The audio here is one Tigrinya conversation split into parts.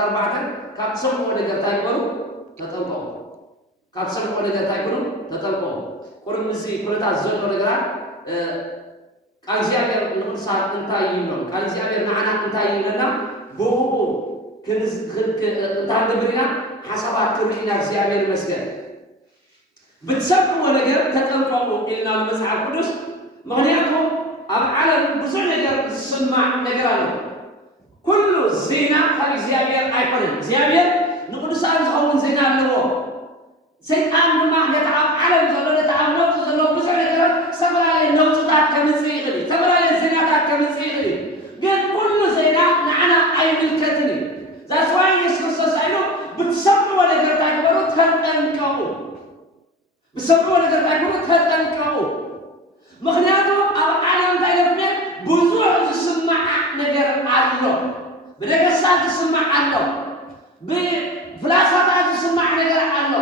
24 ካብ ሰምዖ ነገር ታይቆሩ ተጠንቀቁ ካብ ሰምዖ ነገር ታይቆሩ ተጠንቀቁ ቁርም እዚ ኩነታት ዘሎ ነገራት ቃል እግዚአብሔር ንቅዱሳን እንታይ ይብሉ ቃል እግዚአብሔር ንዓና እንታይ ይብለና ብኡ እንታይ ገብርና ሓሳባት ክርኢና እግዚአብሔር ይመስገን ብትሰምዑ ነገር ተጠንቀቁ ኢልና መጽሐፍ ቅዱስ ምክንያቱም ኣብ ዓለም ብዙሕ ነገር ዝስማዕ ነገር ኣሎ ኩሉ ዜና ካብ እግዚአብሔር ኣይኮነን እግዚአብሔር ንቅዱሳን ዝኸውን ዜና ኣለዎ ሰይጣን ድማ ነታ ኣብ ዓለም ዘሎ ነታ ኣብ ነብሱ ዘሎ ብዙሕ ነገር ዝተፈላለዩ ነውፅታት ከምፅእ ይኽእል ዝተፈላለዩ ዜናታት ከምፅእ ይኽእል ግን ኩሉ ዜና ንዓና ኣይምልከትን እዩ That's why ኢየሱስ ክርስቶስ አይሎ ብትሰምዑ ነገር ታይበሩ ተጠንቀቁ ብትሰምዑ ነገር ታይበሩ ተጠንቀቁ ምክንያቱም ኣብ ዓለም ታይለብነ ብዙሕ ዝስማዕ ነገር ኣሎ ብነገስታት ዝስማዕ ኣሎ ብፍላሳታት ዝስማዕ ነገር ኣሎ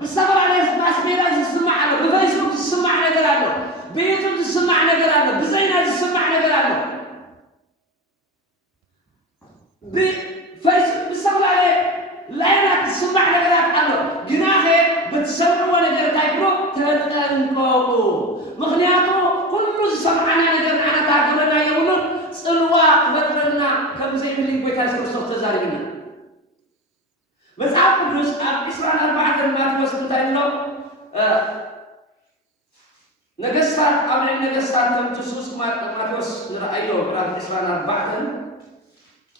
ብሰብራላይ ማስሜዳ ዝስማዕ ኣሎ ብፌስቡክ ዝስማዕ ነገር ኣሎ በዩቱብ ዝስማዕ ነገር ኣሎ ብዜና ዝስማዕ ነገር ኣሎ በፌስቡክ ብሰብራላይ ላይናት ዝስማዕ ነገራት ኣሎ ግናኸ ብትሰምዑ ነገር ታይብሮ ተጠንቀቁ ምክንያቱም ኩሉ ዝሰምዓና ነገር ንዓና ታገበና የብሉን ጽልዋ ክፈጥረና ከምዘይብል ጌታ ኢየሱስ ክርስቶስ ተዛሪብና መጽሐፍ ቅዱስ ኣብ 24 ማቴዎስ እንታይ ነው ነገስታት ኣብ ናይ ነገስታት ተምትሱስ ማቴዎስ ንረአዮ ምዕራፍ 24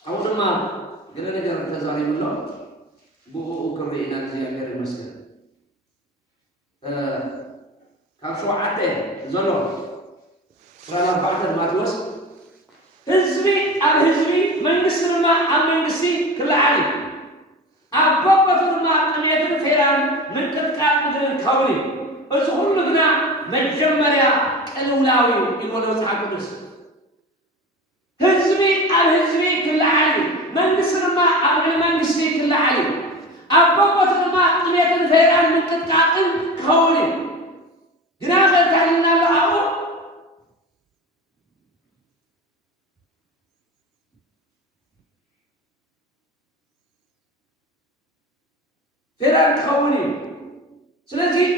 አው ድማ ገለ ነገር ተዛሪብና ብኡ ክርኢና እግዚአብሔር ይመስገን ካብ ሸውዓተ ዘሎ 24 ማቴዎስ ህዝቢ ኣብ ህዝቢ መንግስቲ ድማ ኣብ መንግስቲ ክለዓል አባባቱ ድማ ቅኔትን ፌራን ምንቅጥቃጥ ምድርን ካውሪ እዚ ሁሉ ግና መጀመሪያ ቅንውላዊ ይሞለ መጽሐፍ ቅዱስ ህዝቢ ኣብ ህዝቢ ክለዓል መንግስቲ ድማ ኣብ መንግስቲ ክለዓል አባባቱ ድማ ቅኔትን ፌራን ምንቅጥቃጥን ካውሪ ግና ከታልና ለአው ፌራን ካውሪ ስለዚህ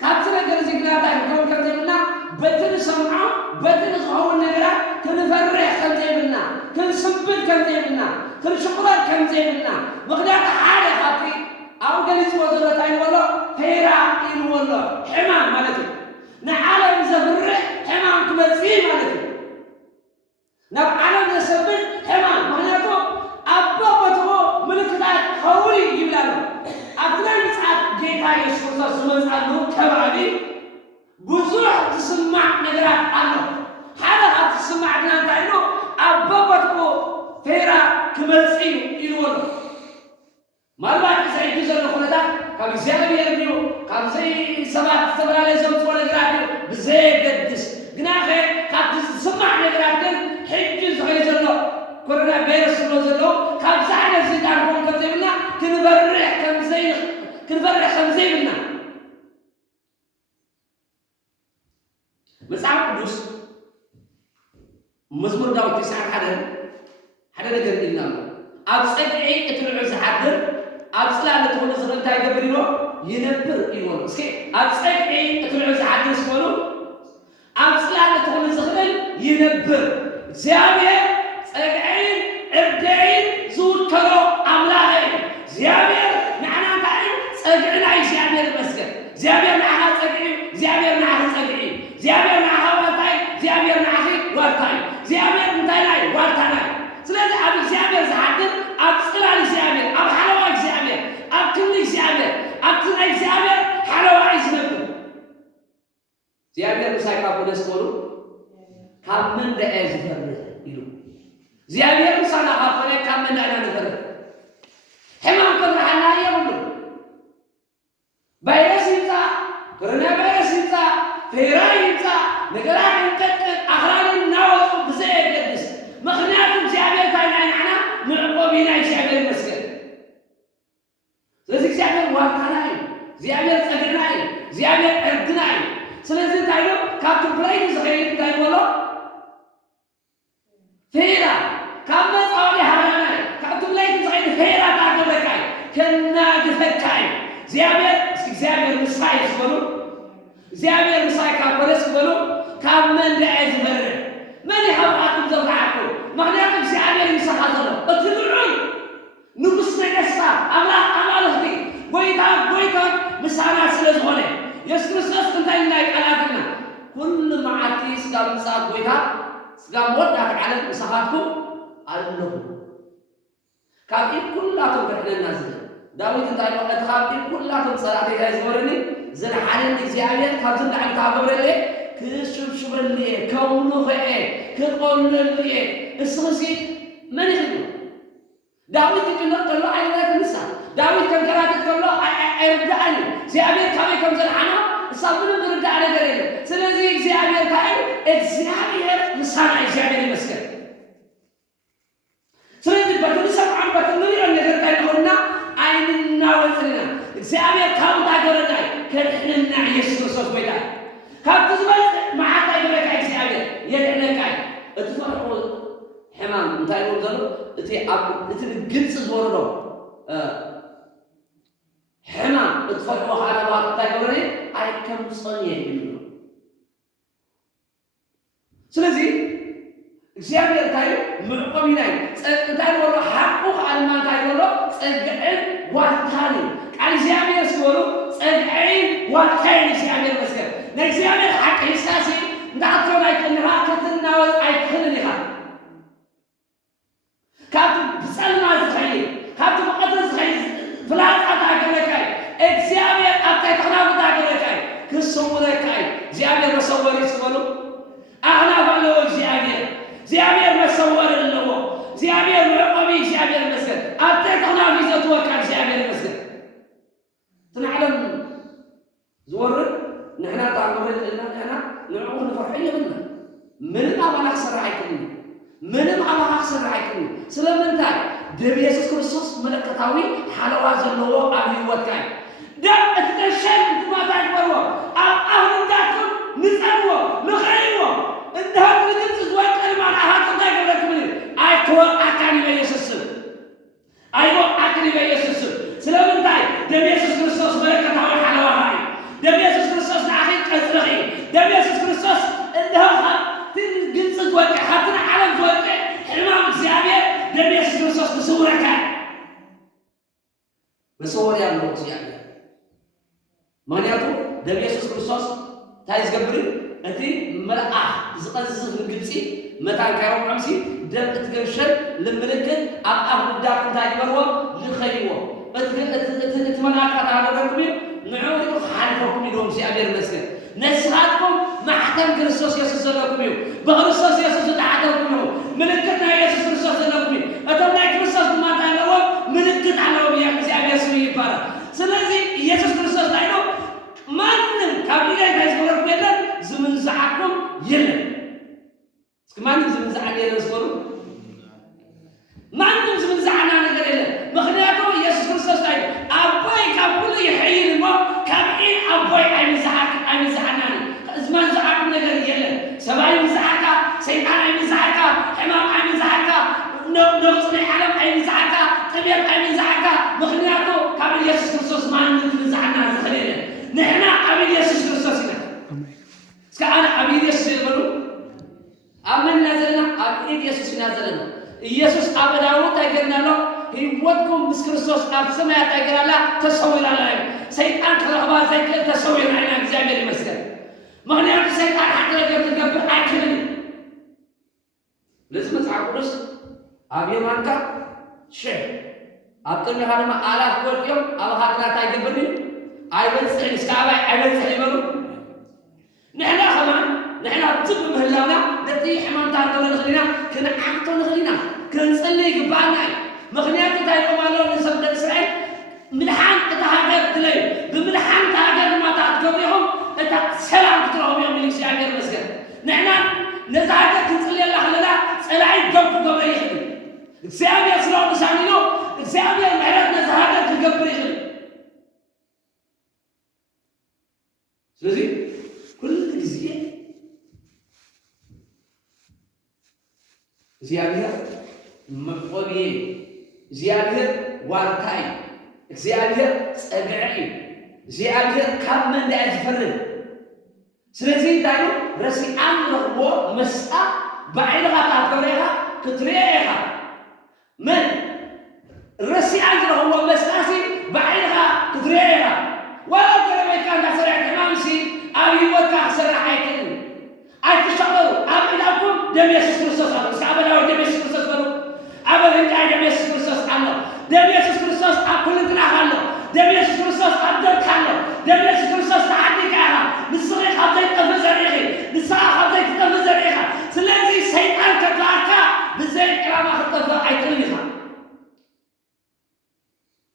ካብቲ ነገር ዝግናታ ይከውን ከዘይብና በትን ሰምዓ በትን ዝኸውን ነገራት ክንፈርሕ ከምዘይብልና ክንስብት ከምዘይብልና ክንሽቁራት ከምዘይብልና ምክንያቱ ሓደ ካብቲ ኣብ ገሊፅዎ ዘሎ እንታይ ይብሎ ፌራ ይብሎ ሕማም ማለት እዩ ንዓለም ዘፍርሕ ሕማም ክመፅእ ማለት እዩ ናብ ዓለም ዘሰብር ሕማም ምክንያቱ ኣባቦትዎ ምልክታት ከውሪ ይብላሉ ኣብቲ ናይ ምጽኣት ጌታ ኢየሱስ ክርስቶስ ዝመጽኣሉ ከባቢ ብዙሕ ዝስማዕ ነገራት ኣሎ ሓደ ካብቲ ዝስማዕ ግና እንታይ ኢሉ ኣባቦትዎ ፌራ ክመፅእ ይብሎ ምናልባት ዘዕዲ ዘሎ ኩነታት ካብ እግዚአብሔር እዩ ካብዘይ ሰባት ዝተፈላለዩ ዘምፅኦ ነገራት እዩ ብዘየገድስ ግና ኸ ካብቲ ዝስማዕ ነገራት ግን ሕጂ ዝኸይ ዘሎ ኮሮና ቫይረስ ስለ ዘሎ ካብዚ ዓይነት ዜናን ኮን ከምዘይብልና ክንበርሕ ከምዘይብልና መጽሐፍ ቅዱስ መዝሙር ዳዊት 91 ሓደ ነገር ኢልና ኣብ ፀግዒ እትልዑ ዝሓድር ኣብ ጽላል ትሆኑ ዝኽእል ይገብር ኢሎ ይነብር ይሆኑ እስኪ ኣብ ፀግዒ እትልዑ ዝሓድር ስኮኑ ኣብ ጽላል ትሆኑ ዝኽእል ይነብር እግዚአብሔር ፀግዒን ዕርደይን ዝውከሎ ኣምላኽ እዩ እግዚአብሔር ንዓና እንታይ ፀግዕና እግዚአብሔር ይመስገን እግዚአብሔር ንዓና ፀግዒ እግዚአብሔር ንዓና ፀግዒ እግዚአብሔር ንዓና ዋልታይ እግዚአብሔር ንዓኺ ዋልታይ እግዚአብሔር እንታይ ናይ ዋልታ ናይ ስለዚህ ኣብ እግዚአብሔር ዝሓድር ኣብ ጽላል እግዚአብሔር ኣብ ሓለዋ እግዚአብሔር ኣብ ክሊ እግዚአብሔር ኣብ ናይ እግዚአብሔር ሓለዋ ዝነብር እግዚአብሔር ምሳይ ካብ ደስ ኮሉ ካብ መንደዕ ዝፈርህ ኢሉ እግዚአብሔር ምሳና ካፈለ ካብ መንደዕ ዝፈርህ ሕማም ከብርሃና የብሉ ቫይረስ ይምፃ ኮሮና ቫይረስ ይምፃ ፌራ ይምፃ ነገራት ይንቀጥቅጥ ኣኽራን እናወፁ ብዘየገድስ ምክንያቱ እግዚአብሔር ታይናይ ንዓና ንዕቆቢና እግዚአብሔር ይመስገን ስለዚህ እግዚአብሔር ዋልታና እዩ እግዚአብሔር ፀግዕና እዩ እግዚአብሔር ዕርድና እዩ ስለዚህ እንታይ ነው ካብቲ ብላይ ዝኸይድ እንታይ ይበሎ ፌራ ካብ መፃወዲ ሃራና ካብቲ ብላይ ዝኸይድ ፌራ እግዚአብሔር ምሳይ ስበሉ እግዚአብሔር ምሳይ ካበረስ በሉ ካመን ዳዕዝ በር من يحبطكم زوجاتكم مغنيات እግዚአብሔር ይሰጣሉ እትሉን ንጉስ ነገስታት አማልክቲ ጎይታ ምሳና ስለሆነ ኢየሱስ ክርስቶስ እንታይና ይቀላልና ሁሉ ማዓቲ ስጋ ምሳት ጎይታ ስጋ ወዳት ዓለም ምሳሃትኩም አለሁ ካብ ኩላቶም ከድለና ዝለ ዳዊት እንታይ ነው እትኻብ ኩላቶም ሰላቴ ጋይዝወርኒ ዝለሓለን እግዚአብሔር ካብ ዝንዳዕል ታገብረለ ክሽብሽበል ከውኑ ኸኤ ክቆልል እስኺ ምን ይሉ ዳዊት ይነቀሉ አይነት ንሳ ዳዊት ከንከራተት ከሎ አይርዳአኒ እግዚአብሔር ካበይ ከም ዘልሓና እሳብንም ዝርዳእ ነገር የለ ስለዚህ እግዚአብሔር ምሳና እግዚአብሔር ይመስገን ስለዚህ በትንሰማን በትንሪዮ ነገር ታይሆና አይንና ወጥና እግዚአብሔር ካውታ ገረዳይ ከድህንና ኢየሱስ ክርስቶስ ወይታ ካብት ዝበል ማዓታ ይበካ እግዚአብሔር የድህነካይ እትፈርቁ ሕማም እንታይ ነው ዘሎ እቲ ግልጽ ዝወረዶ ሕማም እትፈርቁ ሓለባት እንታይ ገበረ አይከምፀን ይሉ ስለዚህ እግዚአብሔር ታይ ምዕቆም ይላይ ጸጥታን ወሎ ሐቁ አልማንታይ ወሎ ጸግዕን ዋልታኒ ቃል እግዚአብሔር ሲወሉ ጸግዕን ዋልታኒ እግዚአብሔር መስከር ለእግዚአብሔር ሐቅ ይሳሲ እንዳትከው ላይ ከነራከትና ወጥ አይከልን ይላል ካብ ብጸልማ ዝኸይ ካብ መቀደስ ዝኸይ ፍላጻታ ገለካይ እግዚአብሔር አታይ ተናውታ ገለካይ ክሰውረካይ እግዚአብሔር መሰወር ይስበሉ አህና ባለው እግዚአብሔር መሰወር ነው እግዚአብሔር ምዕቆም እግዚአብሔር መስገን አታይ ተናውይዘቱ ወካ እግዚአብሔር መስገን ተናዓለም ዝወርድ نحن تعمرت لنا أنا نعوه فرحية منا منم على أخسر عيكني منم على أخسر عيكني سلام انتاي دم يسوع كريستوس ملك تاوي حلوة زلوا أبي وتاي ده أتكشف ما تعرفوا أهل داكم نسألوا نخيروا إن هذا الجنس زواج كلمة على هذا تاجر لكم أيوة أكاني بيسوس أيوة أكاني بيسوس سلام انتاي دم يسوع كريستوس ملك تاوي حلوة هاي دم يسوع كريستوس نعيد أزرعي دم يسوع كريستوس إنها تنجلس توقع حتى العالم توقع حمام زيادة دم يسوع كريستوس بصورك بصور يا الله زيادة ما نياتو دم يسوع كريستوس تايز قبري أتي ملأ زقزز من قبسي متى كانوا عمسي دم تقرشل لملكت أهل الدار تاج بروا لخيوه أتمناك على ربكم نعود حالكم يوم زيادة مسكن نسخاتكم محتم كريستوس يسوع لكم يوم بكريستوس يسوع تعالكم يوم ملكتنا يسوع كريستوس لكم يوم أتمنى كريستوس ما تعلموا ملكت على يوم زيادة يسوع يبارك سلازي يسوع كريستوس تعالوا ما نم كابيلا يسوع لكم زمن زعكم يلا كمان زمن زعنا يلا سكروا ما نم زمن زعنا نقدر مخنياتو يسوع كريستوس تعالوا أبوي كابولي يحيي الماء كابين أبوي أي مزحناني زمان زعك نقدر يلا سباي مزحكا سيدان أي مزحكا حمام أي مزحكا نوصل العالم أي مزحكا طبيب أي مزحكا مخنياتو كابين يسوع كريستوس ما نمزحنا زخلينا نحن أبين يسوع كريستوس هنا سكأنا أبين يسوع يقولوا أمن نازلنا أبين يسوع نازلنا يسوع أبداو تاجرنا له هيوتكم بس كريستوس أبسمة تاجر الله تصور الله سيدان كلامه زي تصور علينا بزمير مسكين ما هنعرف سيدان حتى لو تقبل أكلني لازم تعرفوش أبي مانكا شيء أبتني هذا ما آلاف كل يوم أبغى هذا تاجبني أيبن سعيد سكابة أيبن سعيد منو نحن كمان نحن بتجيب مهلانا نتي حمام تاعنا نخلينا كنا عقتنا نخلينا كنا نصلي قبالنا مخنياتو تايلو مالو نسبت إسرائيل ملحان تهاجر تلاقي بملحان تهاجر ما تعتقدهم أنت سلام تراهم يوم اللي سيعمل مسجد نحن نزعجك نصلي الله لنا سلعي جنب قبري يخدم سيعمل يسرع مسامينه سيعمل المعرض نزعجك قبري يخدم سلزي كل جزئية زيادة مقبولين زيادة والتاي زيادة سبعين እግዚአብሔር ካብ መንዳይ ዝፈርድ ስለዚ እንታይ ነው ረሲዓን ረኽቦ መስጣ بعينها تعتبرها كتريها من الرسي عندنا هو مساسي بعينها كتريها ولا كلمة كان تسرع تمامسي أبي وكا سرع عيكين أي تشعروا أبي لكم دم يسوع كريستوس بس أبدا دم يسوع كريستوس بلو أبدا إنت دم يسوع كريستوس عنه دم يسوع كريستوس أكل تنا عنه دم يسوع كريستوس أبدك عنه دم يسوع كريستوس تعديك عنه نصغي حطيت قفز ريحي نصغي حطيت قفز ريحي سلازي سيطان كتلاكا بزي كلام خطفا عيطليها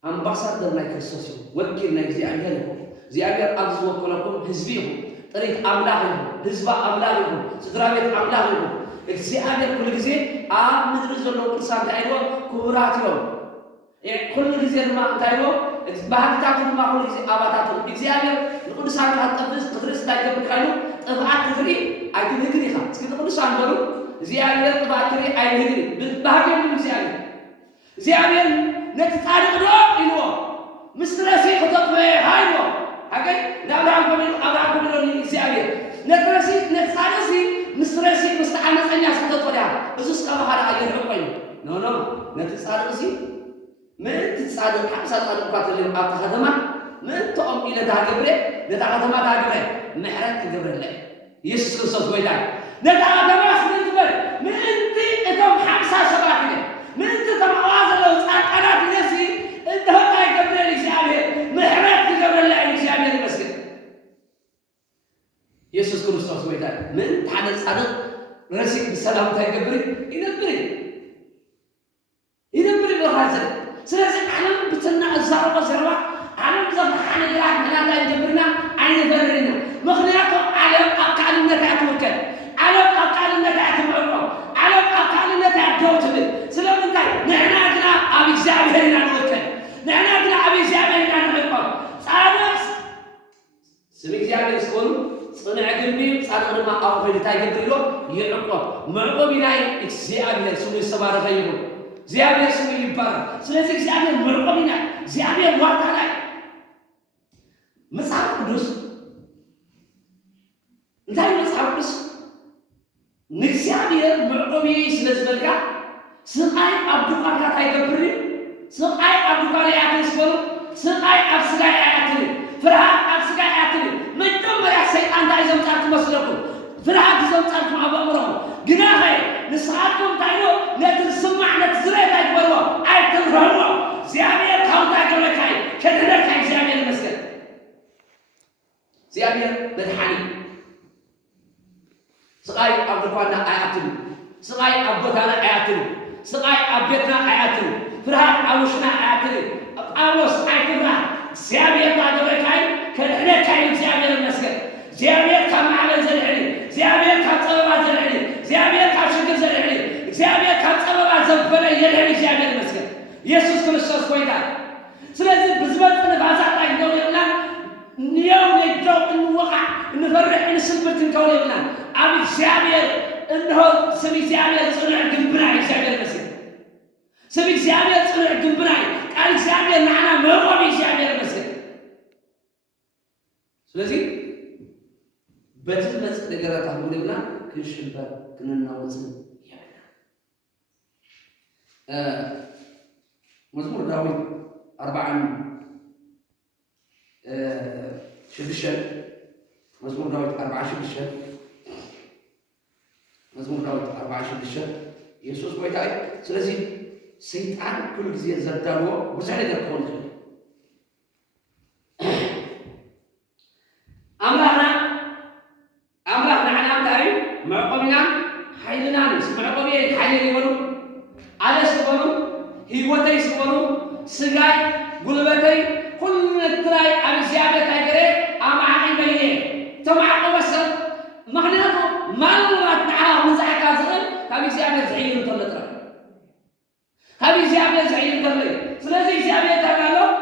أمباسادر لا كريستوس وكيلنا እግዚአብሔር አብዝ ወከለኩም ህዝቢሁ ጥሪት አምላክሁ ህዝባ አምላክሁ ስድራቤት አምላክሁ እግዚአብሔር ሁሉ ጊዜ አብ ምድር ዘሎ ቅዱሳን ታይዶ ክቡራት ነው ሁሉ ጊዜ ድማ ታይዶ ባህታቱ ድማ ሁሉ ጊዜ አባታቱ እግዚአብሔር ቅዱሳን ካጠፍስ ቅዱስ ታይገብር ካሉ ጥፋት ትሪ አይትንግሪ ካ እስኪ ቅዱሳን በሉ እግዚአብሔር ጥፋት ትሪ አይንግሪ ባህታቱ እግዚአብሔር ነጥታድቅ ነው ይኖ ምስትረሲ ከተጥፈ ሃይኖ አገይ ለአብርሃም ኮሚሎ እግዚአብሔር ነጥረሲ ነጥሳደሲ ምስትረሲ ምስተዓነጸኛ ከተጥፈያ እሱስ ከመሃላ አየር ቆይ ኖ ነጥሳደሲ ምን ትጻደቅ ሐምሳ ጻድቅ ባትልም አታ ከተማ ምን ተኦም ኢለ ታገብረ ነታ ከተማ ታገብረ ምሕረት ትገብረለ ኢየሱስ ክርስቶስ ወይታ ነታ ከተማ ስንትበል ምን እንት እቶም 57 ነ ምን ተማዋዘለው ጻድቃናት ነሲ እንደሆነ ይገብረል እግዚአብሔር ምሕረት ትገብረለ እግዚአብሔር ይመስገን ኢየሱስ ክርስቶስ ወይታ ምን ታነ ጻድቅ ረሲቅ ሰላም ታይገብር ይነብር በሐዘን ስለዚህ ዓለም ብትና እዛረበ ዘርባ ዓለም ዘፍሐነ ይላል ምናታ ይጀምርና አይነበርና ምክንያቱም ዓለም አካልነት ያትወከል ዓለም አካልነት ያትመቆ ዓለም አካልነት ያትወትል ስለምንታይ ንሕና ግና አብ እግዚአብሔር ያንወከል ንሕና ግና አብ እግዚአብሔር ያንመቆ ጻድቅ ስም እግዚአብሔር ስኮኑ ጽንዕ ግንቢ ጻድቅ ድማ አብ ሆይታ ይገብርሎ ይዕቆ መዕቆብ ላይ እግዚአብሔር ስሙ ይሰባረከ ይሁን እግዚአብሔር ስሙ ይባረክ ስለዚህ እግዚአብሔር ምርቆምና እግዚአብሔር ዋታ ላይ መጽሐፍ ቅዱስ እንታይ መጽሐፍ ቅዱስ ንግዚአብሔር ምርቆም ስለዝበልካ ስቃይ አብዱቃካ ታይገብር ስቃይ አብዱቃካ ያትስበሩ ስቃይ አብስጋይ አያትል ፍርሃት አብስጋይ አያትል መጀመሪያ ሰይጣን ታይዘምጣት መስለኩ ፍርሃት ዘምጣት ማባምሮ ግና ሀይ ንስሓትኩም ታይሎ ለትስማዕ ለትዝሬት አይትበርዎ አይትብረዎ እግዚአብሔር ካውታ ገለካይ ከደረካይ እግዚአብሔር ይመስገን እግዚአብሔር በድሓኒ ስቃይ አብዱኳና አያትሉ ስቃይ አቦታና አያትሉ ስቃይ አቤትና አያትሉ ፍርሃት አውሽና አያትሉ ጳውሎስ አይትብራ እግዚአብሔር ታገለካይ ከደረካይ እግዚአብሔር ይመስገን እግዚአብሔር ከማዕበል ዘልዕሊ እግዚአብሔር ከጸበባ ዘልዕሊ እግዚአብሔር ከሽግር ዘልዕሊ እግዚአብሔር ከጸበባ ዘበለ የልዕሊ እግዚአብሔር ይመስገን ኢየሱስ ክርስቶስ ኮይታ ስለዚህ ብዝበጥ ንፋሳት አይደውልና ንየው ነጆ እንወቃ እንፈርሕ እንስብት እንከውልና አብ እግዚአብሔር እንሆ ስም እግዚአብሔር ጽኑዕ ግንብና እግዚአብሔር ይመስገን ስም እግዚአብሔር ጽኑዕ ግንብና ቃል እግዚአብሔር ናዕና መቆም እግዚአብሔር ይመስገን ስለዚህ በትመጽ ነገራት አሁንና ክንሽንበር ክንናወጽ ያለ መዝሙር ዳዊት 40 ሽድሸት መዝሙር ዳዊት 40 ሽድሸት መዝሙር ዳዊት 40 ሽድሸት ኢየሱስ ወይታይ ስለዚህ ሰይጣን ሁሉ ጊዜ ዘዳሎ ብዙ ነገር ቆንጆ معقومنا حيلنا نس معقومي حيل يقولوا على سبورو هيوتي سبورو سجاي قلبتي كل التراي على زيادة تجري أما عين بيني تمعقو بس معناته ما لغت معاه مزعج أزغل هذه زيادة زعيم طلترا هذه زيادة زعيم طلترا سلازي زيادة تقالو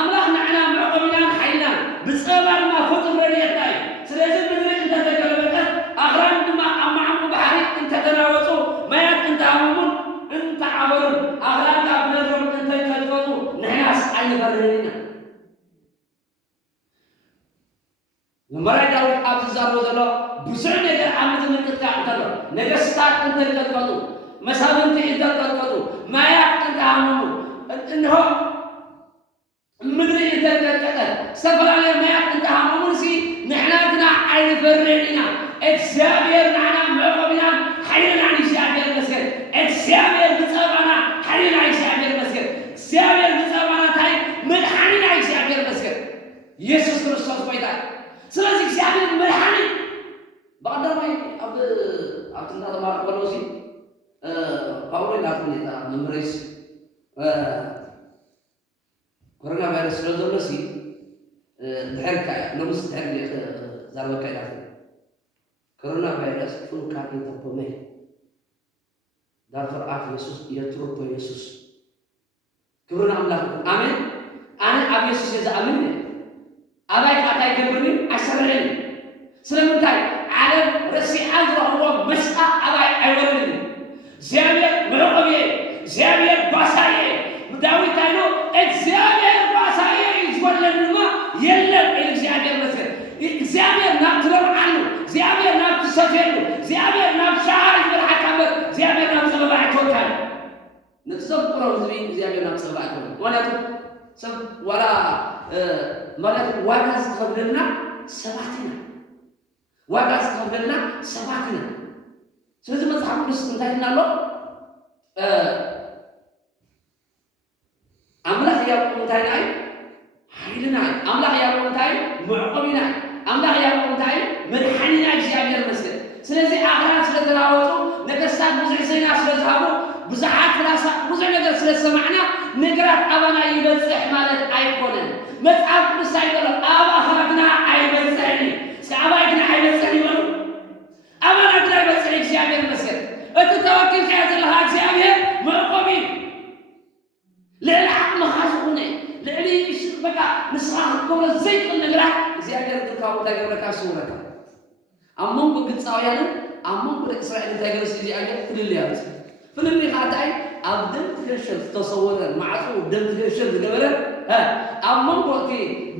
أملاحنا عنا معقومنا حيلنا بسخبر ما فطر رنيتاي سلازي بدري أنت تقلبتك أغرام دما أمعهم بحري أنت تناوصوا ما يد أنت عمومون أنت عبرون أغرام كابنرون أنت يكلفونوا نحياس أي فرنينا ዝዛረበ ዘሎ ብዙሕ ነገር ኣብ ምድሪ ምንቅጥቃጥ እንተሎ ነገስታት እንተንቀጥቀጡ መሳፍንቲ እንተንቀጥቀጡ ማያት እንተሃመሙ እንሆ ምድሪ እንተንቀጥቀጠት ዝተፈላለዩ ማያት እንተሃመሙሲ ንሕና ግና ኣይንፈርሕን ኢና እግዚአብሔር ንዓና መዕቆብና ሓይልና እግዚአብሔር ይመስገን እግዚአብሔር ብፀባና ሓይልና እግዚአብሔር ይመስገን እግዚአብሔር ብፀባና ታይ መድሓኒና እግዚአብሔር ይመስገን ኢየሱስ ክርስቶስ ጎይታ ስለዚህ እግዚአብሔር መድሓኒ ባዕዳማይ ኣብ ትናተማር ከሎሲ ጳውሎስ ናትኔታ መምሬስ ኮሮና ቫይረስ ስለዘሎሲ ድሕርካ ለሙስ ድሕር ዛረበካ ኢላ ኮሮና ቫይረስ ፍሉካ ኢንተፖሜ ዳክተር አፍ ኢየሱስ የትሮፖ ኢየሱስ ክብርን አምላክ አሜን አነ ኣብ ኢየሱስ የዝኣምን ኣባይ ቃታይ ገብርኒ ኣሰረረኒ ስለምንታይ ዓለም ረሲዓ ዝረኽቦ መስጣ ኣባይ ኣይወረድኒ እግዚአብሔር መዕቆብየ እግዚአብሔር ጓሳየ ዳዊት አይኖ እግዚአብሔር ጓሳየ ይዝወለድ ድማ የለም እግዚአብሔር መስገን እግዚአብሔር ናብ ትረብዓሉ እግዚአብሔር ናብ ትሰፍየሉ እግዚአብሔር ናብ ሻሃር ይበርሓካበት እግዚአብሔር ናብ ፀበባ ይተወካል ንሰብ ቁረው ዝቢ እግዚአብሔር ናብ ፀበባ ይተወካል ማለት ሰብ ወላ ማለት ዋጋ ዝከብደልና ሰባትና ዋጋ ዝከብደልና ሰባትና ስለዚህ መጽሐፍ ቅዱስ እንታይ ይላል አምላክ ያቆም እንታይ ናይ ኃይልና አምላክ ያቆም እንታይ መዕቆብና አምላክ ያቆም እንታይ መድሓኒና እግዚአብሔር መስገን ስለዚህ አኽራን ስለተናወጡ ነገስታት ብዙሕ ዜና ስለዝሃቡ ብዙሓት ፍላሳ ብዙሕ ነገር ስለሰማዕና ነገራት አባና ይበፅሕ ማለት አይኮነን መጽሐፍ ቅዱስ ሳይቀር አባኻ ግና አይበፅሕኒ አባይ ግና አይበፅሕኒ ይበሉ አባና ግና አይበፅሕ እግዚአብሔር መስገን እቲ ተወኪልካ ዘለኻ እግዚአብሔር መዕቆቢ ልዕሊ ዓቕምኻ ዝኾነ ልዕሊ በቃ ንስኻ ክትገብሮ ዘይክእል ነገራት እግዚአብሔር ግልካቡ እንታይ ገብረካ ይስውረካ ኣብ መንጎ ግብፃውያንን ኣብ መንጎ ደቂ እስራኤል እንታይ ገብረስ እግዚአብሔር ፍልል ያብፅ ፍልል ከዓ እንታይ ኣብ ደም ትገሸር ዝተሰወረ ማዕፁ ደም ትገሸር ዝገበረ ኣብ መንጎ እቲ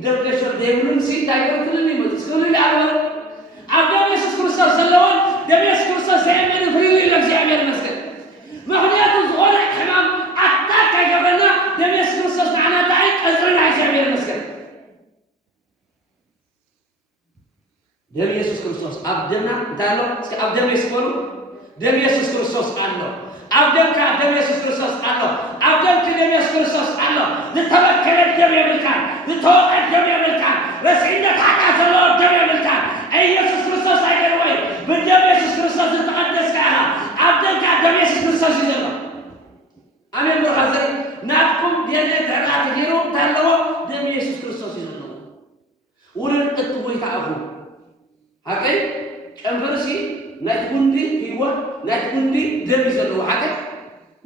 ደም ገሸር ዘይብሉን ሲ እንታይ ገብረ ፍልል ይመፅእ ፍልል ኣለ ኣብ ደም ኢየሱስ ክርስቶስ ዘለዎን ደም ኢየሱስ ክርስቶስ ዘየመነ ፍልል ኢሉ እግዚአብሔር ይመስገን ምክንያቱ ዝኾነ ሕማም አታካ ይገበና ደም ኢየሱስ ክርስቶስ ንዓና እንታይ ቀዝርና እግዚአብሔር ይመስገን ደም ኢየሱስ ክርስቶስ ኣብ ደምና እንታይ ኣሎ እስኪ ኣብ ደም ኢየሱስ በሉ ደም ኢየሱስ ክርስቶስ ኣሎ ኣብ ደምካ ደም ኢየሱስ ክርስቶስ ኣሎ ኣብ ደምክ ደም ኢየሱስ ክርስቶስ ኣሎ ዝተበከለ ደም የብልካን ዝተወቀ ደም የብልካን ረስዒነት ሓጢኣት ዘለዎ ደም የብልካን ኢየሱስ ክርስቶስ ኣይገርወይ ብደም ኢየሱስ ክርስቶስ ዝተቐደስካ ኢኻ ኣብ ደምካ ደም ኢየሱስ ክርስቶስ እዩ ዘሎ አሜን ብርሃዘይ ናትኩም የኔ ተራት ሄሮ ታለው ደም ኢየሱስ ክርስቶስ እዩ ዘሎ ውልን እትጎይታ አኹ ሓቀይ ቀንፈርሲ ናይት ጉንዲ ህይወት ናይት ጉንዲ ደም ዘሎ ሓቀይ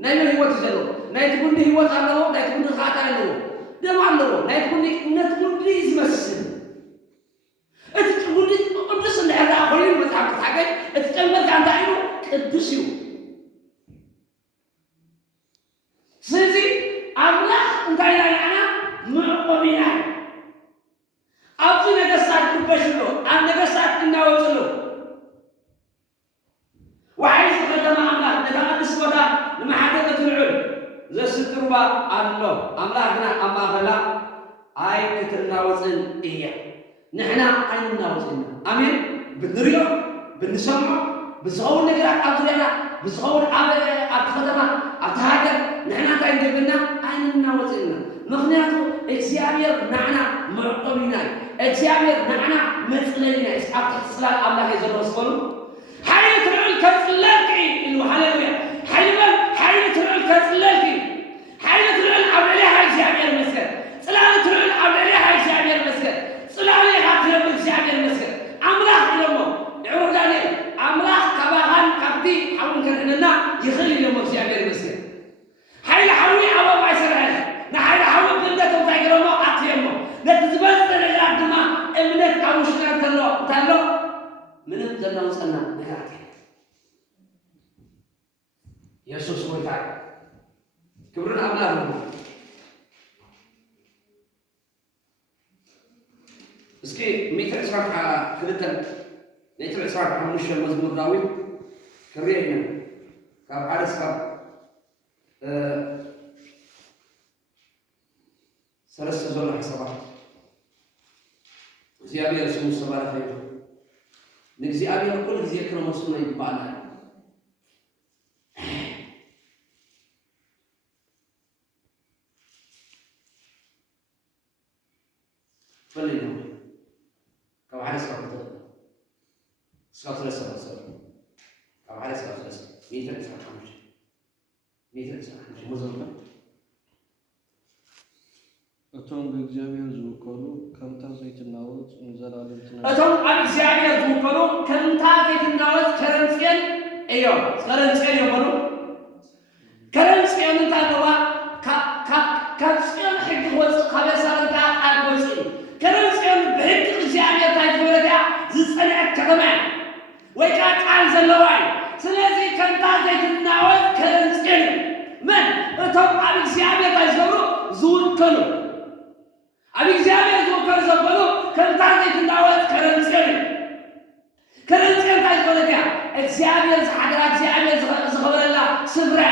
ናይ ህይወት ዘሎ ናይት ጉንዲ ህይወት ኣለዎ ናይት ጉንዲ ኻታ ኣለዎ ደም ኣለዎ ናይት ጉንዲ ነት ጉንዲ ዝመስል እቲ ጉንዲ ቅዱስ እንደሕዳ ኮይኑ መጽሓፍ ሓቀይ እቲ ቀንፈርካ እንታይ እዩ ቅዱስ እዩ ስለዚህ አምላክ እንታይ ላይ አና መዕቆቢና ኣብዚ ነገስታት ክበሽሎ ኣብ ነገስታት እናወፅሉ وعايز ከተማ አምላክ ለተቀድስ ቦታ ለማሐደት ትልዑል ዘስትርባ ኣሎ አምላክና አማኸላ አይ ክትናወፅን እያ ንሕና ኣይንናወፅና አሜን ብንሪኦ ብንሰምዖ ብዝኸውን ነገራት ኣብ ዙርያና ብዝኸውን ኣብ ከተማ ኣብ ሃገር ንሕና እንታይ ንገብርና ኣይንናወፅና ምክንያቱ እግዚአብሔር ንዓና መዕቆቢና እግዚአብሔር ንዓና መፅለሊና ኣብ ትሕቲ ፅላል ኣምላክ እዩ ዘሎ ስበሉ ሓይሊ ትልዑል ከፅለልኪ ኢሉ ሃሌሉያ ሓይሊ ትልዑል ከፅለልኪ ሓይሊ ትልዑል ኣብ ልዕሊኻ እግዚአብሔር መስገን ፅላል ትልዑል ኣብ ልዕሊኻ እግዚአብሔር መስገን ፅላል ኢኻ ትነብር እግዚአብሔር መስገን ኣምላኽ ኢሎሞ ንዕሩፍ ዳንኤል ኣምላኽ ካባኻን ካብቲ ሓውን ከድሕነና ይኽእል ኢሎሞ እግዚአብሔር መስገን ሓይሊ ሓዊ ኣበባ ይሰርሐ ንሓይሊ ሓዊ ግንደት እንታይ ገይሮሞ ኣትየሞ ነቲ ዝበልፀ ነገራት ድማ እምነት ኣብ ውሽጥና እንተሎ እንታይ ኣሎ ምንም ዘናውፀና ነገራት ኢየሱስ ጎይታ ክብርን ኣምላኽ ነው እስኪ 122 نيت العسرات حمش مزمور داوود كريهنا كاب حارس كاب سلسة زول حسابات زيابي يرسم السبارة خير نكزيابي كل زيكنا مسؤولنا يبالنا فلنا كاب حارس كاب سكاب سلسة كاب حارس كاب سلسة ميتر إسحاق حمش مزمور أتوم بإجابة زوكرو كم تزيت الناوز نزل على التناول أتوم بإجابة زوكرو كم تزيت الناوز كرنسين أيوة كرنسين يقولوا كرنسين أنت تقول كرنسين حق وز خبز أنت أقول كرنسين بحق إجابة تقولها زسنة كمان ويكاد عز اللوعي سلازي كم تزيت الناوز كرنسين من أتوم بإجابة تقولوا زوكرو أبي زيادة زوجة زبالو كان تعرف الدعوات كرنسين تعيش بلدها زيادة زحدة زيادة زخبر الله سبرة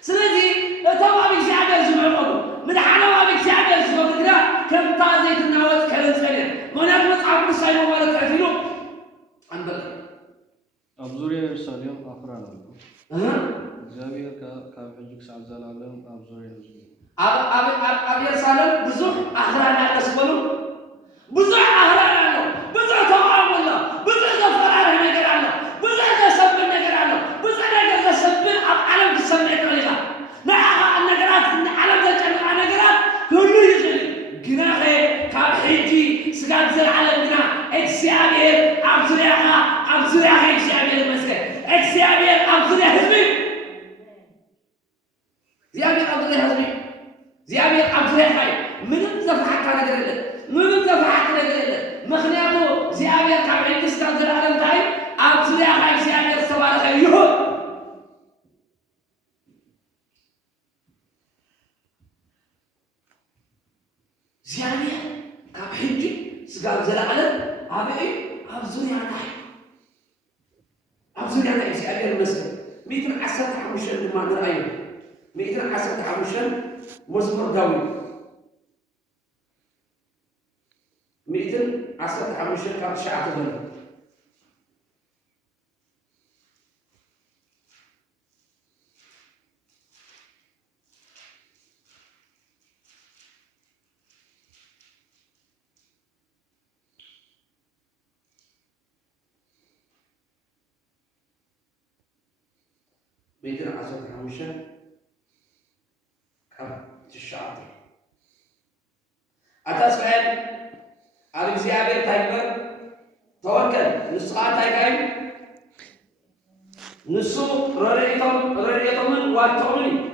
سلذي توا أبي زيادة زبالو من حنا أبي زيادة زبالو كذا كان تعرف الدعوات كرنسين ما نقول عبد السلام ولا تعرفينه عندك أبزوريا يرساليهم أخران زابيا كافيجك سعزال عليهم أبزوريا يرساليهم أبي سالم بزح أخران على سبلو بزح أخران على بزح توام الله بزح زفر على نجار الله بزح زسب نجار الله بزح نجار زسب علم تسمع عليها نعم النجارات علم تجمع نجارات كله يجري جناحه كابحيجي سجاد زر على الجناح إكسيابير أبزريها إكسيابير مسك إكسيابير أبزريها هزمي زيابير أبزريها هزمي زيابير أبزريها حي منهم زفحك على جريدة منهم زفحك على جريدة مخنياتو زيابير كابحيجي سجاد زر على الجناح أبزريها حي زيابير سوارة يهود زيابير كابحيجي سجاد زر على أبزريها حي أبزريها حي زيابير مسك ميتر عسل حمشان ما نرأيه ميتر عسل حمشان مزمور داوود ميتر عسل حمشان كاب شعات ذنب ميتر عسل حمشان تشعر أتسأل على زيادة تايبر توكل نسخة تايكاي نسو رأيتم من واتومني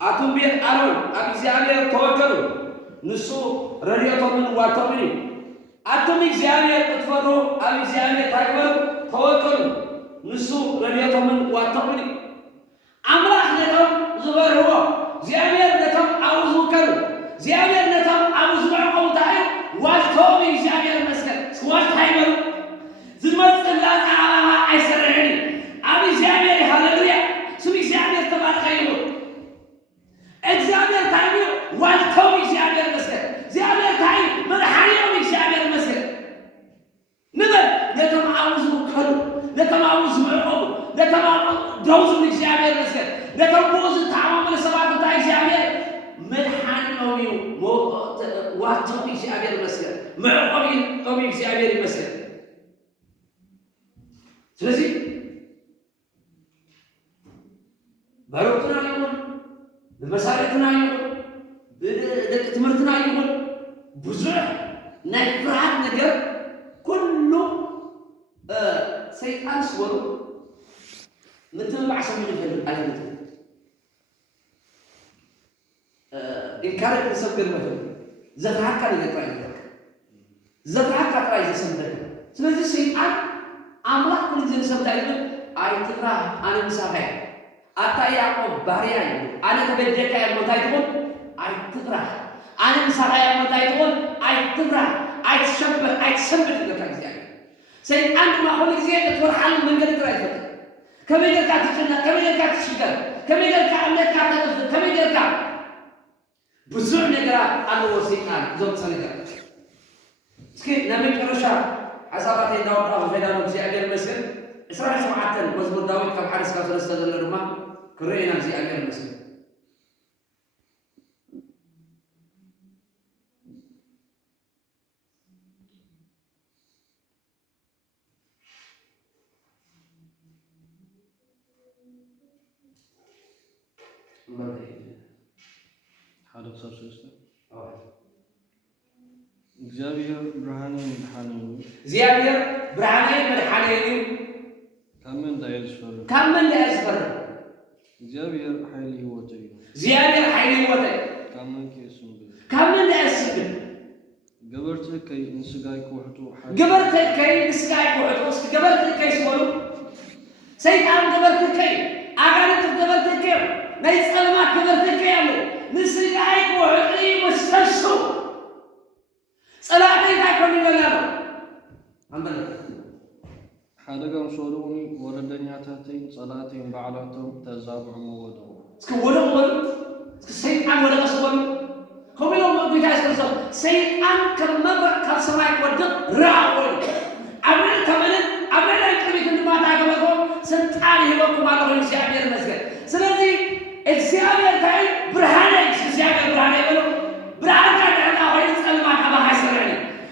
أتوم بيت أرون أبي زيادة توكل نسو رأيتم من واتومني أتوم زيادة تفرو أبي زيادة تايبر توكل نسو رأيتم من واتومني أمرح نتم زبر هو زيادة نتم أوزو كرو زيادة نتم أوزو عقو تايم واجتومي زيادة المسكن سواج تايمر زمت الله تعالى أيسرعني أبي زيادة هاللويا سمي زيادة تبارك خيره زيادة تايم واجتومي زيادة المسكن زيادة تايم من حيومي زيادة المسكن نبل نتم أوزو كرو نتم أوزو عقو نتم دوزو من زيادة المسكن نتوبوز التعامل من السبعة بتاعي زيابير من حان أمي واتومي زيابير المسكن مع أمي زيابير المسكن سلسي باروتنا يقول بمسارتنا يقول بتمرتنا يقول بزرع نفرات نجر كله سيطان سورو مثل ما عشان يفهم أيضا إن كانت تسبب مثل زفعك كان يطرح زفعك كتراي زسمتك سلذي الشيطان أملاك كل جنس سمتايله أي ترى أنا مسافر أتا يعقوب باريان أنا تبدأ كأي متايتون أي ترى أنا مسافر متايتون أي ترى አይተሰብድ ለካ እግዚአብሔር ሰይጣን ማሆን እግዚአብሔር ተወርሃል መንገድ ትራይፈት ከመገርካ ትጨና ከመገርካ ትሽገር ከመገርካ አምለካ ተነፍ ከመገርካ ብዙ ነገር አለው ሰይጣን ዘውት ነገር እስኪ ለመጨረሻ ሐሳባቴ እንዳወጣው ሄዳው እግዚአብሔር መስል እስራኤል ሰማዓተን መዝሙር ዳዊት ከም ሓደ እስከ 3 ዘሎ ድማ ክረይና እግዚአብሔር መስል حالك صار شو اسمه؟ እግዚአብሔር ብርሃኔ መድኃኒቴ እግዚአብሔር ብርሃኔ መድኃኒቴ ካመን እንዳያስፈራ እግዚአብሔር ኃይል ሕይወቴ እግዚአብሔር ኃይል ሕይወቴ ካመን እንዳያስብን ገበርተከይ ንስጋይ ኩሕቱ እስኪ ገበርተከይ ስበሉ ሰይጣን ገበርተከይ አጋንንት ገበርተከይ ናይ ጸልማት ገበርተከይ ያለው ንስጋይ ኩሕቱ ወስተሱ صلاتي تاكوني ولا لا عندنا حداغم سولوني وردنياتاتي صلاتي بعلاتهم تزابع مودو اسكو ودو اسكو سيطان ولا مسول هم لو ما بيتاس كسو سيطان كمبر كسماي ودق راول عمل كمان عمل يكريك ما تاغبو سنطان يبقى ما له እግዚአብሔር መስገድ ስለዚህ እግዚአብሔር ታይ ብርሃኔ እግዚአብሔር ብርሃኔ ብሎ ብርሃን ካደረና ወይ ጸልማ ካባህ አይሰራኒ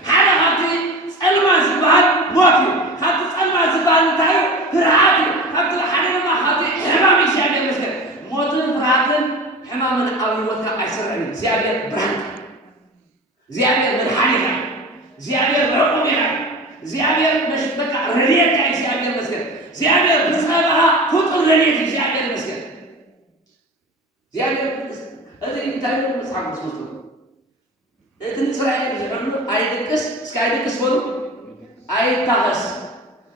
ሓደ ካብቲ ጸልማ ዝባል ሞት ካብቲ ጸልማ ዝባል እንታይ ፍርሃት ካብቲ ሓደ ድማ ካብቲ ሕማም እግዚአብሔር መስገድ ሞትን ፍርሃትን ሕማምን ኣብ ህይወትካ አይሰራኒ እግዚአብሔር ብርሃን እግዚአብሔር መድኃኒት እግዚአብሔር ረቁም እግዚአብሔር በቃ ረድኤት እግዚአብሔር መስገድ እግዚአብሔር ብጸባህ ፍጡር ረድኤት እግዚአብሔር መስገድ እግዚአብሔር እዚህ እንታይ ነው መጽሐፍ ቅዱስ እስራኤል ዘመኑ አይደቅስ እስካይደቅስ ወሩ አይታገስ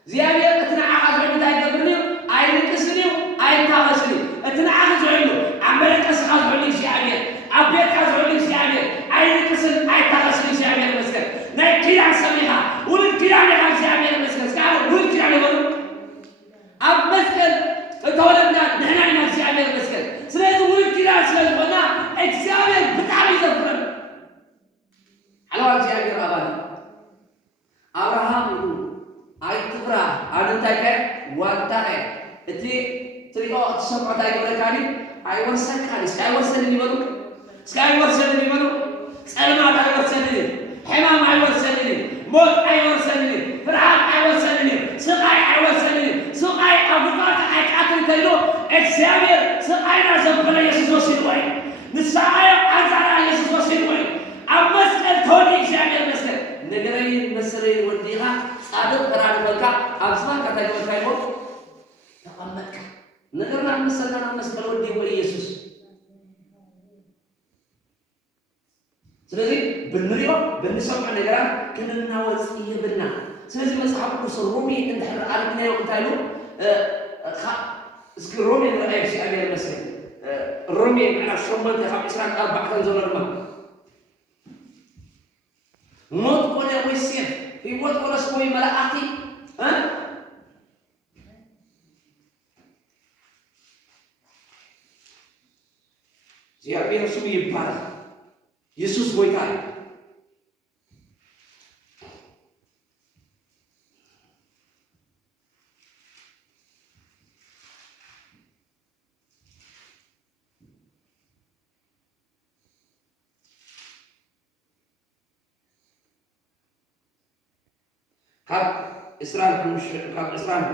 እግዚአብሔር እትናዓዝ ወይታይ ገብርኒው አይደቅስኒው አይታገስኒው እትናዓዝ ወይሉ አመለቀስ አዝወል እግዚአብሔር አቤት አዝወል እግዚአብሔር አይደቅስን አይታገስን እግዚአብሔር መስገድ ነኪያ ሰሚሃ ወልድ ኪያኔ እግዚአብሔር መስገድ ካለ ወልድ ኪያኔ ወሩ አመስገን ተወለድና ነህናና እግዚአብሔር መስገድ ስለዚህ ወልድ ኪያ ስለሆነ እግዚአብሔር በጣም ይዘፍራል على እግዚአብሔር አባል አብርሃም አይትፍራ አንንታከ ዋልታከ እቲ ትሪኦ ተሰማታ ይወረካኒ አይወሰካኒ ስካይወሰን ይበሉ ጸልማት አይወሰን ሕማም አይወሰን ሞት አይወሰን ፍርሃት አይወሰን ስቃይ አይወሰን ስቃይ አብቃት አይቃተን ተይሎ እግዚአብሔር ስቃይና ዘበለ ኢየሱስ ወሲድወይ ንሳአይ አንዛራ ኢየሱስ ወሲድወይ አመስቀል ተወዲ እግዚአብሔር መስቀል ነገረኝ መሰለኝ ወዲኻ ጻድቅ ተራድ መልካ አብስታ ከተገበታይሞ ተቀመጥክ ነገርና መሰለና መስቀል ወዲ ወይ ኢየሱስ ስለዚህ ብንሪዮ ብንሰማ ነገራ ክንናወጽ ይብልና ስለዚህ መጽሐፍ ቅዱስ ሮሜ እንደህር አልብናዮ እንታዩ እስኪ ሮሜ ረአይ እግዚአብሔር መስቀል ሮሜ ምዕራፍ 8 ከ14 ዘመርማ ሞት ቆነ ወይሴፍ ህይወት ቆነ ሰው መላእክቲ እግዚአብሔር ስሙ ይባላል ኢየሱስ ጌታ ካብ እስራኤል ምሽ ካብ እስራኤል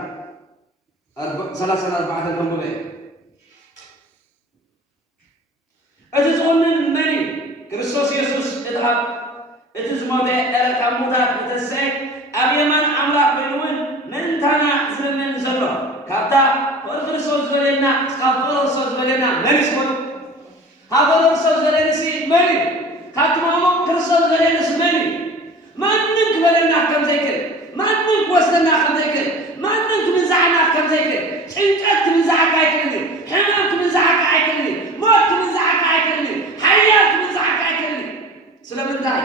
34 ከመበ እዝጾንን መኒ ክርስቶስ ኢየሱስ እድሃብ እትዝሞተ እረካ ሙታት ተሰይ አብየማን አምላክ ወይውን መንታና ዘመን ዘሎ ካብታ ክርስቶስ ዘለና ክርስቶስ ዘለና መሪስ ሆኖ ክርስቶስ ዘለንሲ መሪ ካብትማሞ ክርስቶስ ዘለንስ መሪ ማንንክ በለና ከም ዘይክል ማንንክ ወስተና ከም ዘይክል ማንንክ ምንዛዕና ከም ዘይክል ጭንቀት ምንዛዕካ አይክልኒ ሕማም ምንዛዕካ አይክልኒ ሞት ምንዛዕካ አይክልኒ ሓያል ምንዛዕካ አይክልኒ ስለምንታይ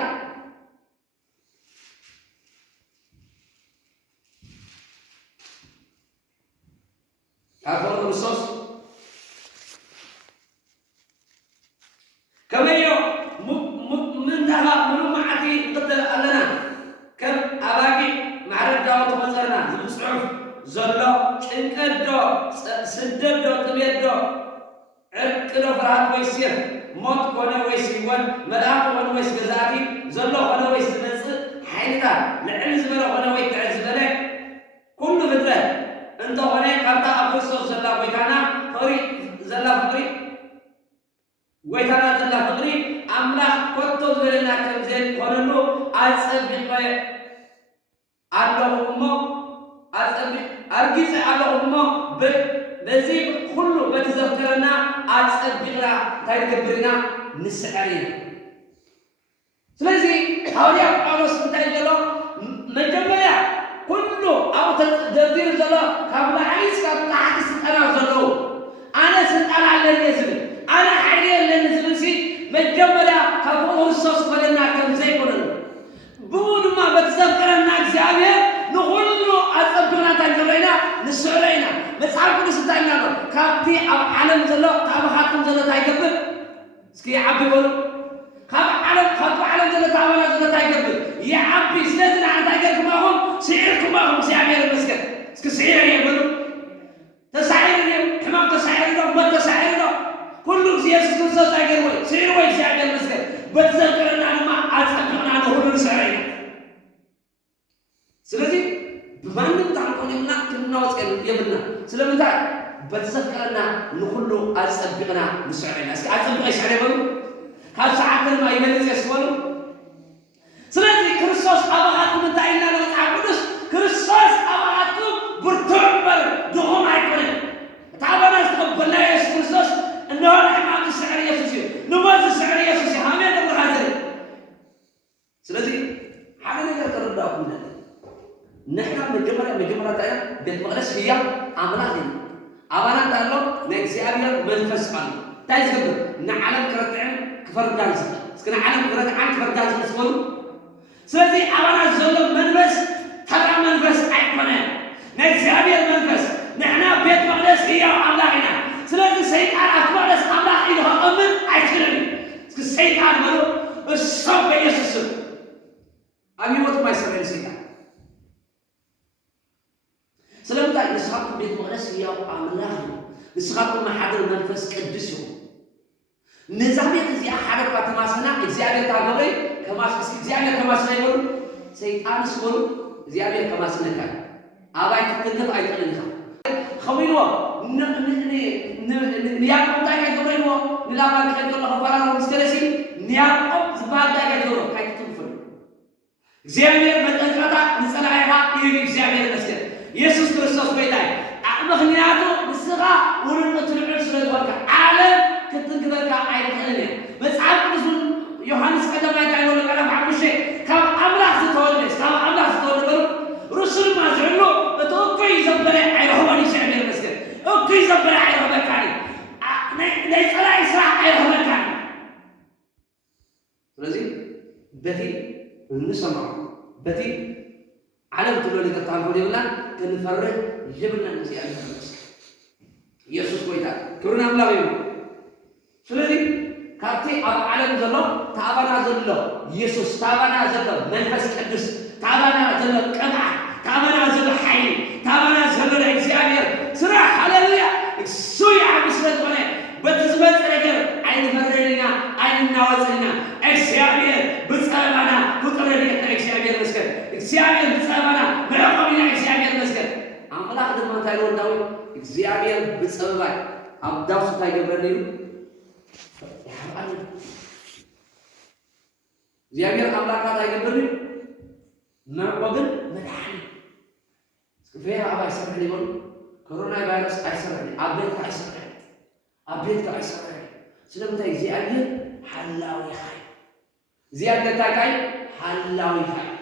كافور الرصاص كما يو من دها منو معتي قد لنا كم أباقي معرف داوت مزرنا زمسعف زلو انقدو سددو تبيدو عرقدو فرات ويسير موت كونه ويسيون ملاك كونه ويس غزاتي زلو كونه ويس نص حيتا لعلز بلا كونه ويس تعز بلا كل فطره انت هنا كانت أبوسو زلا ويتانا فري زلا فري ويتانا زلا فري أملاك كتو زلنا كمزين كونو أصبق اللهم أصبق أرجس اللهم بزي كله بتذكرنا أصبقنا تايكبرنا نسعرين سلازي هؤلاء قالوا سنتايجلو مجمعيا كله أو تدبير زلو قبل عيس قبل تحدث أنا زلو أنا سنتانا على النزل أنا حاليا للنزل سي مجمعيا كفوه الصوص فلنا كم زي كونن بود ما بتذكرنا እግዚአብሔር نقولو أصبقنا تايجلينا نسعرينا مصحف ቅዱስ ታይናሎ ካብቲ ኣብ ዓለም ዘሎ ታባኻትኩም ዘሎ ታይገብር እስኪ ዓቢ በሉ ካብ ዓለም ዘሎ ታባላ ዘሎ ታይገብር يعبي سلازنا عند أجركم أهم سعيركم أهم سعير المسكن اسك سعير يبلو تسعير اليوم حمام تسعير له ما تسعير له كله زيادة كنصاص أجر وين سعير وين سعير المسكن بتذكرنا أنا ما أتذكرنا أنا هو نسعير سلازي بمن تعرفون يمنا كنا وسكن يبلنا سلام تعال بتذكرنا نخلو أتذكرنا نسعير اسك أتذكر سعير يبلو هذا ساعات ما يملز يسولو سلازي كريستوس أبغاكم انتهينا لمصحف قدس كريستوس أبغاكم برتعبر دهم عيكونين تعبنا استقبلنا يا يسوع كريستوس إنه نحن عبد السعر يسوسي نماذج السعر يسوسي حامين أبو حاضر سلازي حاجة نقدر ترداكم نحن مجمرة تايا بيت مقدس هي أملاكنا أبانا تعلم نكسيابيا منفس عنه تايز قبل نعلم كرتعين كفر دانس سكنا علم كرتعين كفر دانس نسمونه سلازي أبانا زلم منفس ترى منفس عيقنا نكسيابيا منفس نحن بيت مقدس هي أملاكنا سلازي سيد على مقدس أملاك إله أمن عيقنا سيد على ملو الصب يسوس أبي وقت ما يسمع سيد سلام تاع نسخات بيت مقدس هي أملاك نسخات ما حدا منفس قدسه نزاميت زي أحد كاتماسنا إزيابير تعملي كماس إزيابير كماسنا يقول سيدان سكول إزيابير كماسنا كان أباي كتنت أيتنا خمينوا نياكم تاعي كبرينوا نلابان كيدور خبرنا مسكرسي نياكم زبادة كيدور كاي تنفر إزيابير متأكدا نسألها يجي إزيابير مسكر يسوع كريستوس بيتاي مخنياتو نسخة ورنة العرس للورك عالم كتنكبرك عينك مصحف قدس يوحنس قدما يقول لك انا بعمل شيء كم املاك تتولد رسل ما زعلوا توكي زبر عيره وني شعب المسكين اوكي زبر عيره مكاني ليس لا اسراء عيره مكاني لازم بتي نسمع بتي علم تقول لك تعالوا لنا كنفرق جبنا نسي يسوع كويتا كورونا ملاوي سلازي كارتي عالم زلو تعبنا زلو يسوع تعبنا زلو منفس قدس تعبنا زلو قمع تعبنا زلو حي تعبنا زلو إكسيابير سرح هللويا سويا بسرعة ولا بتزبط رجل عين فرينا عين نوازنا إكسيابير بتسامنا بتقررنا إكسيابير مسكر إكسيابير بتسامنا ملقبنا إكسيابير مسكر أملا خدمة ما تايلون داوي إكسيابير بتسامنا أبداس تايجبرني زيابير أملاك هذا يقبلني ما قبل مدحني فيها أبا يسمع لي يقول كورونا فيروس أيسر لي أبيت أيسر لي سلام تاي زيابير حلاوي خاي زيابير تاكاي حلاوي خاي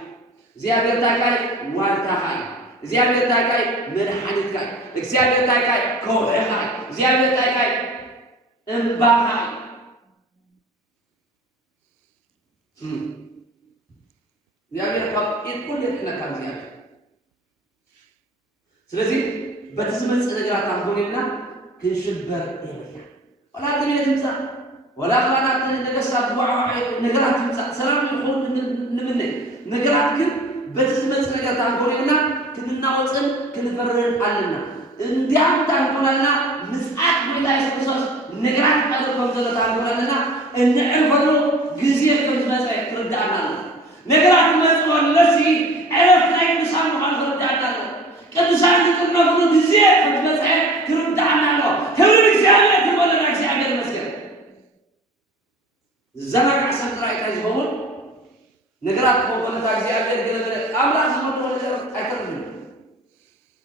زيابير تاكاي وارتا خاي زيابير تاكاي مدحني خاي زيابير تاكاي كوه خاي زيابير تاكاي انبا خاي زيابير كاب إيه كل يوم إنك كان زيابير سلسي በትዝመጽ ነገራት አንጎልና ክንሽበር ይበላ ወላ ተሚለትምሳ ወላ ቃናት ነገስታት ዱዓይ ነገራት ትምሳ ሰላም ይሁን ንምን ነገራት ግን በትዝመጽ ነገራት አንጎልና ክንናወጽን ክንፈረን አለና እንዲያም ታንቆላልና ምስዓት ጌታ ኢየሱስ ነገራት አልቆም ዘለት አንጎላልና እንዕርፈሉ ጊዜ ከመጽ ትረዳና ነገራት መጽወን ለሲ ዕረፍት ላይ ቅዱሳን መሆን ትረዳና ቅዱሳን ተጠመቁ ጊዜ ከመጽ ትረዳና ነው ክብር እግዚአብሔር ተወለደ እግዚአብሔር ይመስገን ዘመን አሰጥራይ ከዝሆን ነገራት ከሆነታ እግዚአብሔር ገለበለ አምላክ ዝመጡ ነገር አይተርም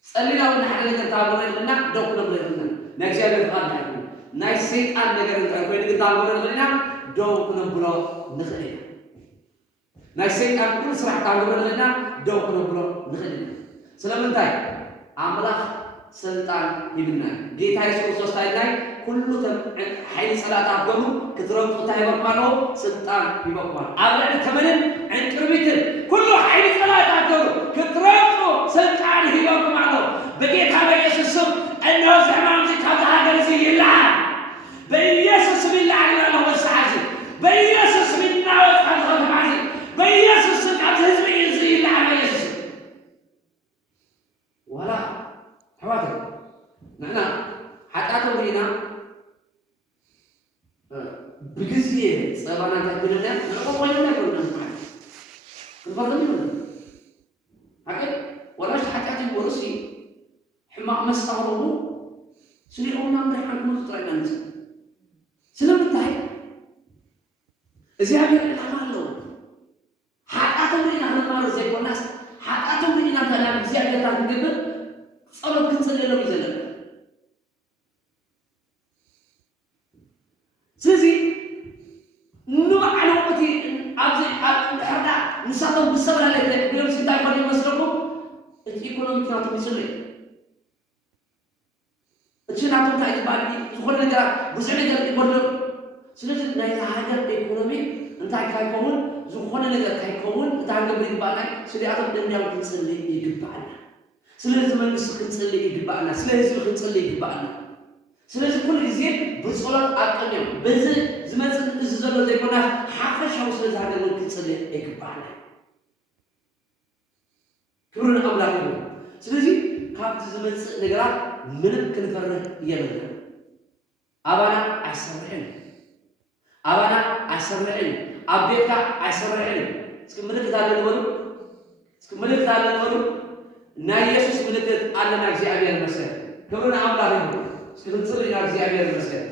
ጸልናው ነሐለ ነገር ታወረልና ደውሎ ብለና ለእግዚአብሔር ቃል ነው ናይ ሰይጣን ነገር እንታቆይ ነገር ታወረልና ደውሎ ብሎ ንخل ናይ ሰይጣን ኩሉ ስራሕ ታወረልና ደውሎ ብሎ ንخل ስለምንታይ አምላክ ስልጣን ይብና ጌታ ኢየሱስ ክርስቶስ ላይ ኩሉ ኃይል ሰላታ አገሩ ክትረምጡ ታይበቃሎ ስልጣን ይበቃል አብረን ከመንን እንቅርቢትን ኩሉ ኃይል ሰላታ አገሩ ክትረምጡ ስልጣን ይበቃል በጌታ በኢየሱስ ስም እነሆ ዘማን ዝካታ ሀገር ይላል በኢየሱስ ስም ይላል ነው ወሳጂ በኢየሱስ ስም ይናወጥ ከተማዚ በኢየሱስ ስም ህዝብ ይላል በኢየሱስ ወላ حوادث نحن حقاته لينا بجزية سبحانه تقولنا نقول ولا نقولنا الفضل حكي ولا حكاته ورسي حما مستغربوا سليقونا نحن مخطرين ناس سلام تاعي زي هذا العمل له حقاته لينا هنمر زي الناس حقاته لينا كلام زي هذا تقول ጸሎት ክንጸልየው ይዘላል ስለዚህ ነው አለውቲ አብዚ አዳ ንሳተው በሰብራ ላይ ብለም ሲታይ ቆይ መስረቁ ኢኮኖሚክ ናቱ ይጽልይ እችናቱ ታይባል ዝሆነ ነገር ብዙ ነገር ይቆርጥ ስለዚህ ናይ ሀገር ኢኮኖሚ እንታይ ካይቆም ዝሆነ ነገር ካይቆም ታንገብ ይባላል ስለዚህ እንደኛው ክንጸልይ ይገባል ስለዚህ መንግስት ክንጸልይ ይገባል ስለዚህ ክንጸልይ ይገባል ስለዚህ ሁሉ ጊዜ በጸሎት አቀኛው በዚህ ዝመጽን ዘሎ ዘይኮና ሓፈሻው ስለዚህ ሀገር ክንጸልይ ይገባል ክብር ለአምላክ ነው ስለዚህ ካብቲ ዝመጽ ነገራት ምንም ክንፈርህ የለም አባና አይሰርሕን አቤካ አይሰርሕን እስኪ ምልክት አለ ነው ና ኢየሱስ ምልክት አለና እግዚአብሔር ይመስገን ክብር ለአምላክ ነው እስኪ ንጽልይ እግዚአብሔር ይመስገን